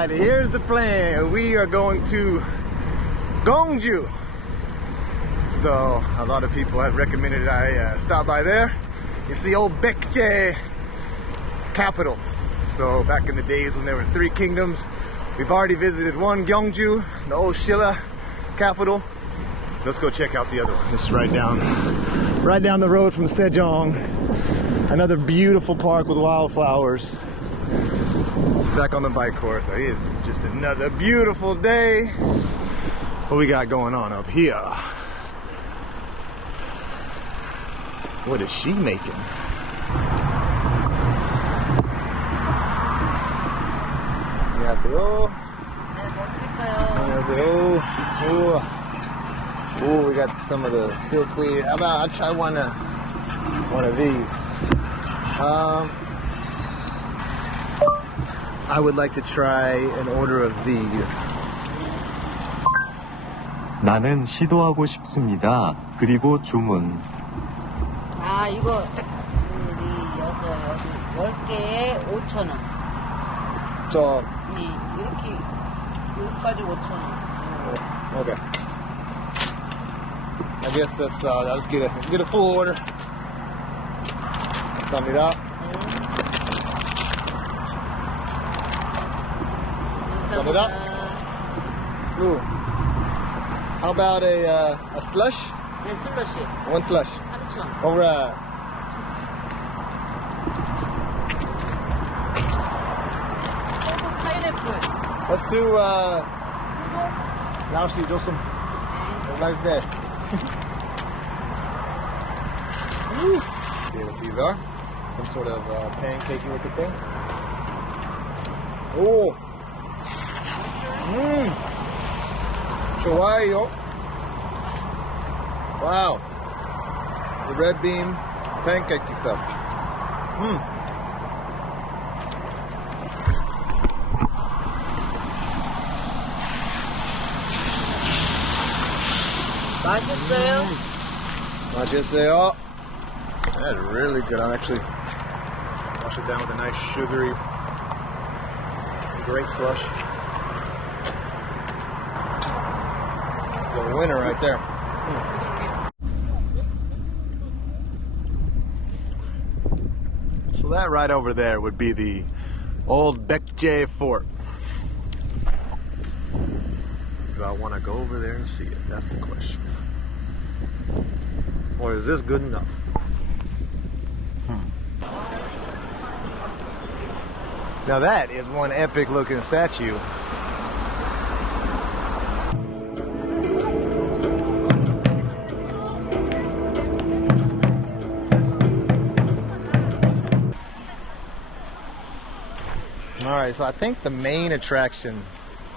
Alright, here's the plan. We are going to Gongju. So a lot of people have recommended I stop by there. It's the old Baekje capital. So back in the days when there were 3 kingdoms, we've already visited one, Gongju, the old Shilla capital. Let's go check out the other one. This is right down the road from Sejong. Another beautiful park with wildflowers. Back on the bike course. It is just another beautiful day. What we got going on up here? What is she making? 안녕하세요. 안녕하세요. Ooh, we got some of the silkweed. How about I try one of these? I would like to try an order of these. 나는 시도하고 싶습니다. 그리고 주문. 아, 이거 우리 10개에 5,000원. 저 네, 이렇게 여기까지 5,000원. Okay. I guess that's I'll just get a full order. 감사합니다. 감사합니다. Ooh. How about a slush? 네, 슬러시. One slush. 3,000원. Alright. 파인애플. Let's do now she do some. Have a nice day. See what these are. Some sort of pancakey looking thing. Oh. 좋아요. Wow. The red bean pancakey stuff. 맛있어요? 맛있어요. That's really good. I'll actually wash it down with a nice sugary grape slush. The winner right there. So that right over there would be the old Baekje fort. Do I want to go over there and see it? That's the question. Or is this good enough? Now that is one epic looking statue. Alright, so I think the main attraction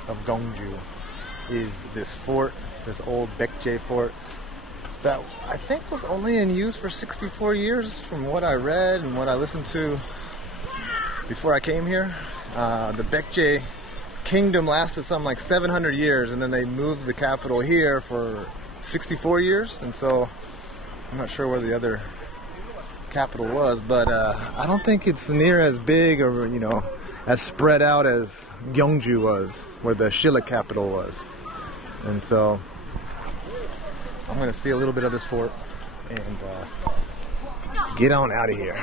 of Gongju is this fort, this old Baekje fort that I think was only in use for 64 years from what I read and what I listened to before I came here. The Baekje Kingdom lasted something like 700 years, and then they moved the capital here for 64 years, and so I'm not sure where the other capital was, but I don't think it's near as big or, you know, as spread out as Gongju was, where the Shilla capital was. And so I'm gonna see a little bit of this fort and get on out of here.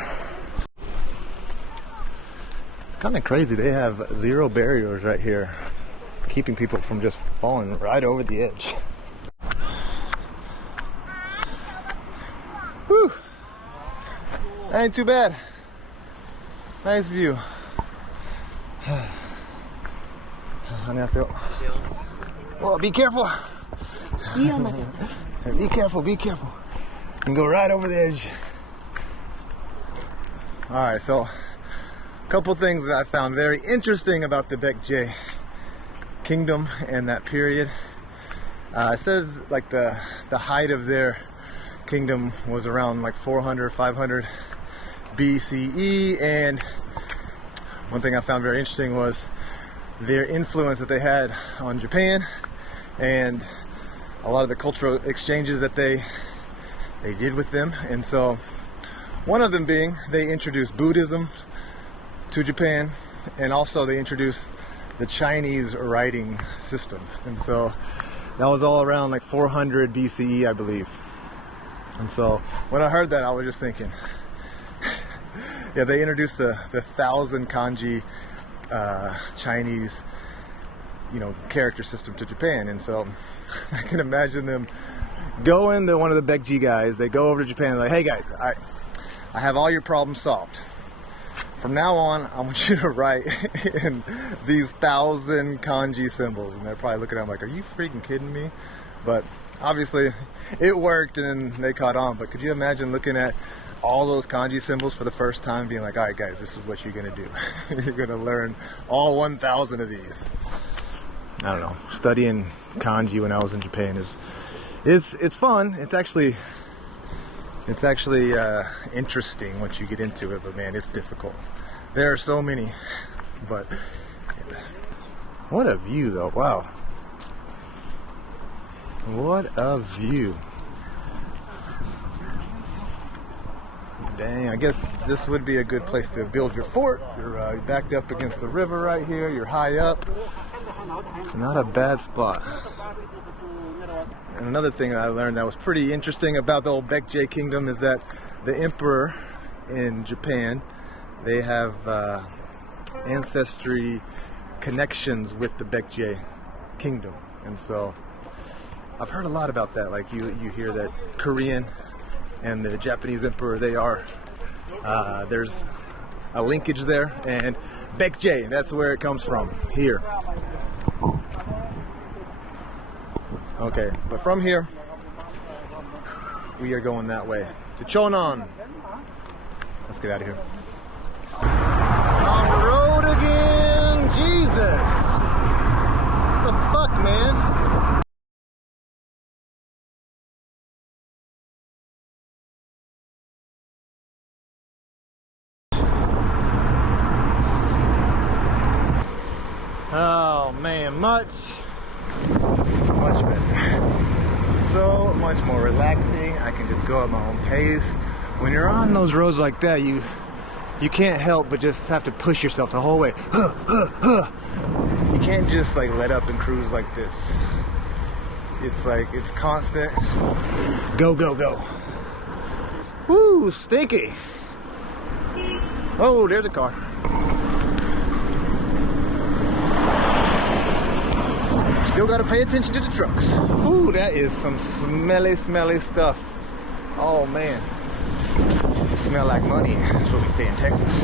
It's kind of crazy. They have 0 barriers right here, keeping people from just falling right over the edge. Whew. That ain't too bad. Nice view. 안녕하세요. Oh, be careful. Be careful, be careful. And go right over the edge. Alright, so a couple things that I found very interesting about the Baekje Kingdom and that period. It says like the height of their kingdom was around like 400, 500 BCE, and one thing I found very interesting was their influence that they had on Japan and a lot of the cultural exchanges that they did with them. And so one of them being they introduced Buddhism to Japan, and also they introduced the Chinese writing system. And so that was all around like 400 BCE, I believe. And so when I heard that, I was just thinking, yeah, they introduced the 1,000 kanji Chinese, character system to Japan. And so I can imagine them going to one of the Baekje guys. They go over to Japan and they're like, hey guys, I have all your problems solved. From now on, I want you to write in these 1,000 kanji symbols. And they're probably looking at them like, are you freaking kidding me? But obviously it worked and then they caught on. But could you imagine looking at all those kanji symbols for the first time, being like, all right guys, this is what you're gonna do. You're gonna learn all 1,000 of these. I don't know, studying kanji when I was in Japan it's fun. It's actually interesting once you get into it, but man, it's difficult. There are so many, but what a view though. Wow, what a view. Dang, I guess this would be a good place to build your fort. You're backed up against the river right here. You're high up. Not a bad spot. And another thing that I learned that was pretty interesting about the old Baekje Kingdom is that the emperor in Japan, they have ancestry connections with the Baekje Kingdom. And so I've heard a lot about that. Like you hear that Korean and the Japanese emperor, they are, there's a linkage there, and Baekje, that's where it comes from, here. Okay, but from here, we are going that way, to Cheonan. Let's get out of here. On the road again, Jesus! What the fuck, man? Oh man, much better. So much more relaxing. I can just go at my own pace. When you're on those roads like that, you can't help but just have to push yourself the whole way. You can't just like let up and cruise like this. It's like, it's constant. Go, go, go. Woo, stinky. Oh, there's a car. Still gotta pay attention to the trucks. Ooh, that is some smelly, smelly stuff. Oh man. Smell like money. That's what we say in Texas.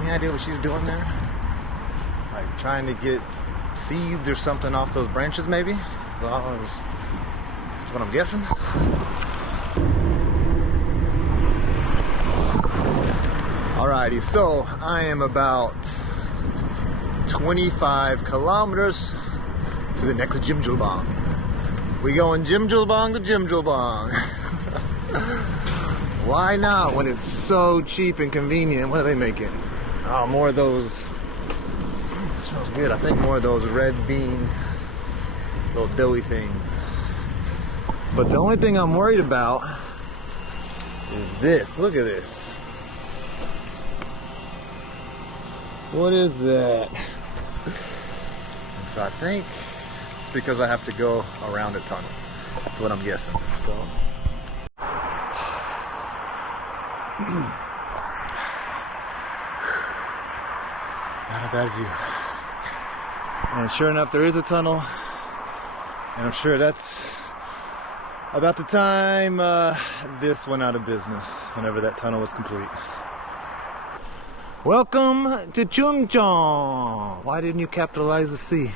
Any idea what she's doing there? Like trying to get seeds or something off those branches maybe? Well, that's what I'm guessing. Alrighty, so I am about 25 kilometers to the next Jimjilbang. We going Jimjilbang to Jimjilbang. Why not when it's so cheap and convenient? What are they making? Oh, more of those. Smells good. I think more of those red bean, little doughy things. But the only thing I'm worried about is this. Look at this. What is that? So I think it's because I have to go around a tunnel. That's what I'm guessing. So. Not a bad view. And sure enough, there is a tunnel. And I'm sure that's about the time this went out of business, whenever that tunnel was complete. Welcome to Chungcheong. Why didn't you capitalize the C?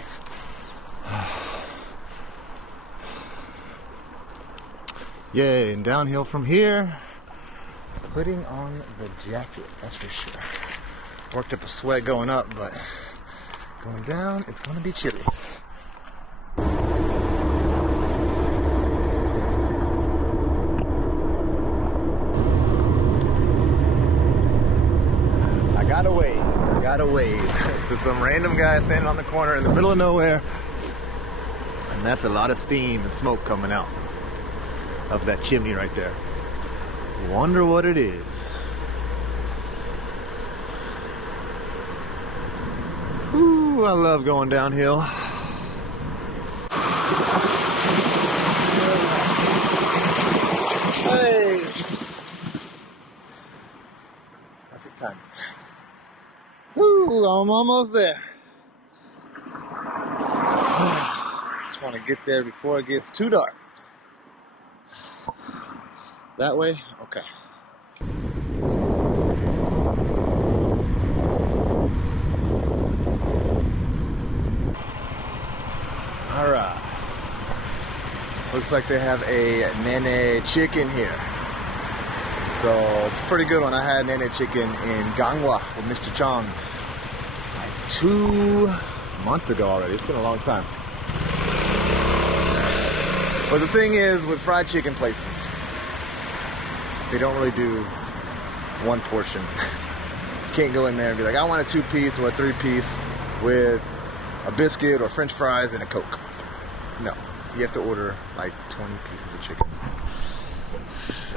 Yay, and downhill from here. Putting on the jacket, that's for sure. Worked up a sweat going up, but going down, it's gonna be chilly. gotta wave to some random guy standing on the corner in the middle of nowhere. And that's a lot of steam and smoke coming out of that chimney right there. Wonder what it is. Ooh, I love going downhill. Hey! Perfect time. Woo, I'm almost there. Just want to get there before it gets too dark. That way? Okay. Alright. Looks like they have a Nene Chicken here. So it's a pretty good one. I had Nene Chicken in Gongju with Mr. Chong like 2 months ago already. It's been a long time. But the thing is with fried chicken places, they don't really do one portion. You can't go in there and be like, I want a 2-piece or a 3-piece with a biscuit or french fries and a Coke. No, you have to order like 20 pieces of chicken,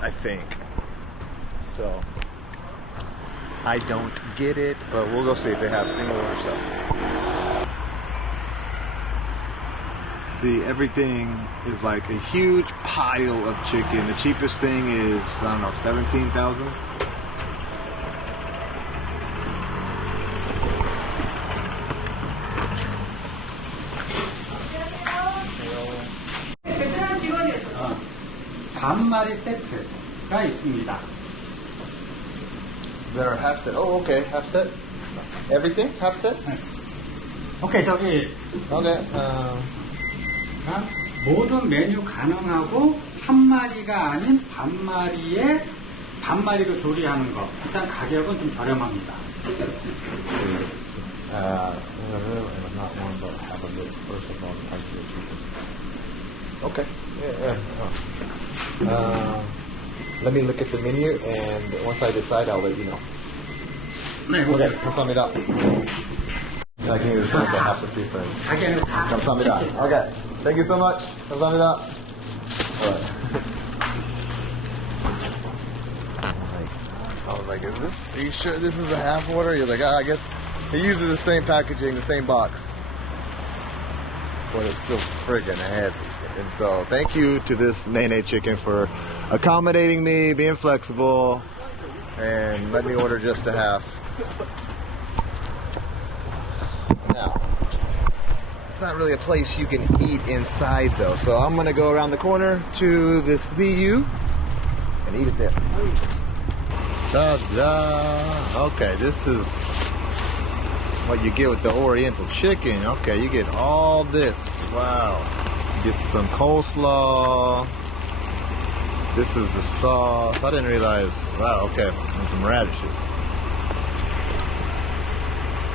I think. So, I don't get it, but we'll go see if they have single order stuff. See, everything is like a huge pile of chicken. The cheapest thing is, I don't know, 17,000. 반마리 세트가 있습니다. They're half set. Oh, okay, half set. Everything half set. 오케이, 저기 Okay. 모든 메뉴 가능하고 한 마리가 아닌 반마리로 조리하는 거. 일단 가격은 좀 저렴합니다. Okay. Yeah. Let me look at the menu, and once I decide, I'll let you know. 네, Okay, 감사합니다. I can use like a half a piece. 가격은 다 감사합니다. Okay, thank you so much. 감사합니다. Alright. I was like, are you sure this is a half order? You're like, I guess it uses the same packaging, the same box. But it's still friggin' heavy. And so thank you to this Nene Chicken for accommodating me, being flexible, and let me order just a half. Now, it's not really a place you can eat inside though, so I'm gonna go around the corner to the CU and eat it there. Ta-da! Okay, this is what you get with the Oriental chicken. Okay, you get all this. Wow. Get some coleslaw. This is the sauce. I didn't realize. Wow, okay. And some radishes.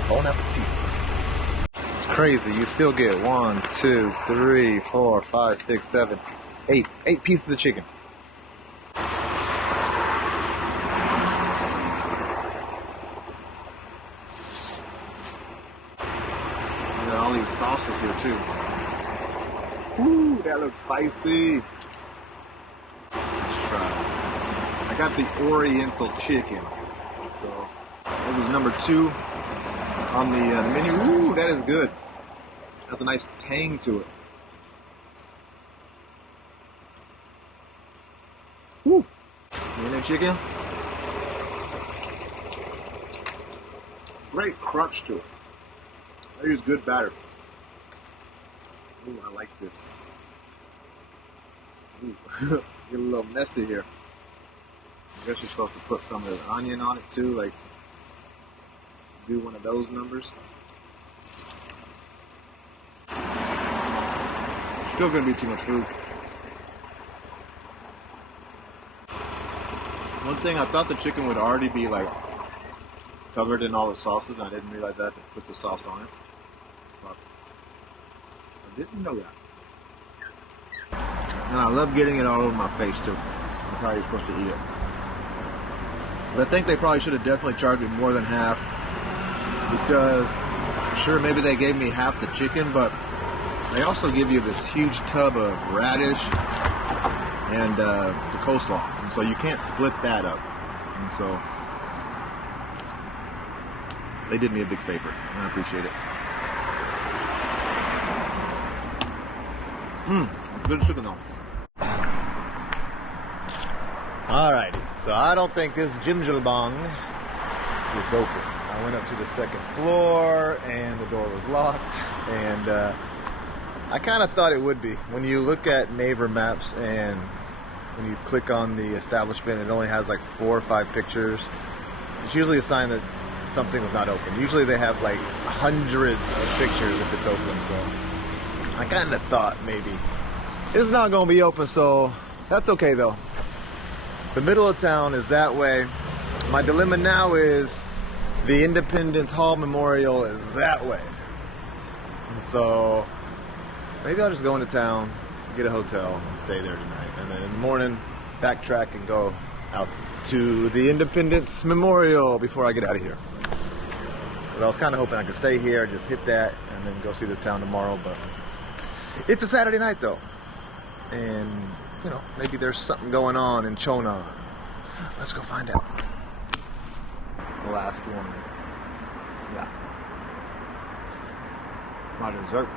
Bon appetit. It's crazy. You still get 1, 2, 3, 4, 5, 6, 7, 8. 8 pieces of chicken. All these sauces here too. Ooh, that looks spicy. Let's try. I got the Oriental chicken. So that was number 2 on the menu. Ooh, that is good. Has a nice tang to it. Ooh, Nene Chicken. Great crunch to it. I use good batter. Ooh, I like this. Ooh, get a little messy here. I guess you're supposed to put some of the onion on it too, like do one of those numbers. Still gonna be too much food. One thing, I thought the chicken would already be like covered in all the sauces, and I didn't realize I had to put the sauce on it. But I didn't know that. And I love getting it all over my face too. I'm probably supposed to eat it. But I think they probably should have definitely charged me more than half because sure, maybe they gave me half the chicken, but they also give you this huge tub of radish and the coleslaw, and so you can't split that up. And so they did me a big favor, and I appreciate it. Good chicken though. Alrighty, so I don't think this jjimjilbang is open. I went up to the second floor and the door was locked, and I kind of thought it would be. When you look at Naver maps and when you click on the establishment, it only has like 4 or 5 pictures. It's usually a sign that something is not open. Usually they have like hundreds of pictures if it's open, so I kind of thought maybe it's not going to be open, so that's okay though. The middle of town is that way. My dilemma now is the Independence Hall Memorial is that way. And so maybe I'll just go into town, get a hotel, and stay there tonight. And then in the morning, backtrack and go out to the Independence Memorial before I get out of here. Because I was kind of hoping I could stay here, just hit that, and then go see the town tomorrow. But it's a Saturday night though. And, you know, maybe there's something going on in Cheonan. Let's go find out. The last one. Yeah. My dessert.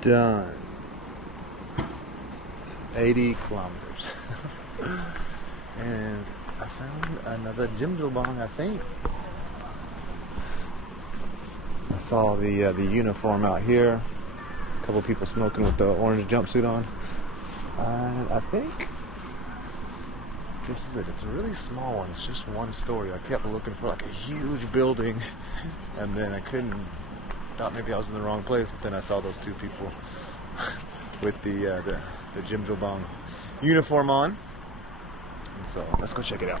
Done. 80 kilometers. And I found another jjimjilbang, I think. I saw the uniform out here. A couple people smoking with the orange jumpsuit on. And I think this is it. It's a really small one. It's just one story. I kept looking for like a huge building, and then I couldn't. Thought maybe I was in the wrong place, but then I saw those 2 people with the jjimjilbang uniform on. And so let's go check it out.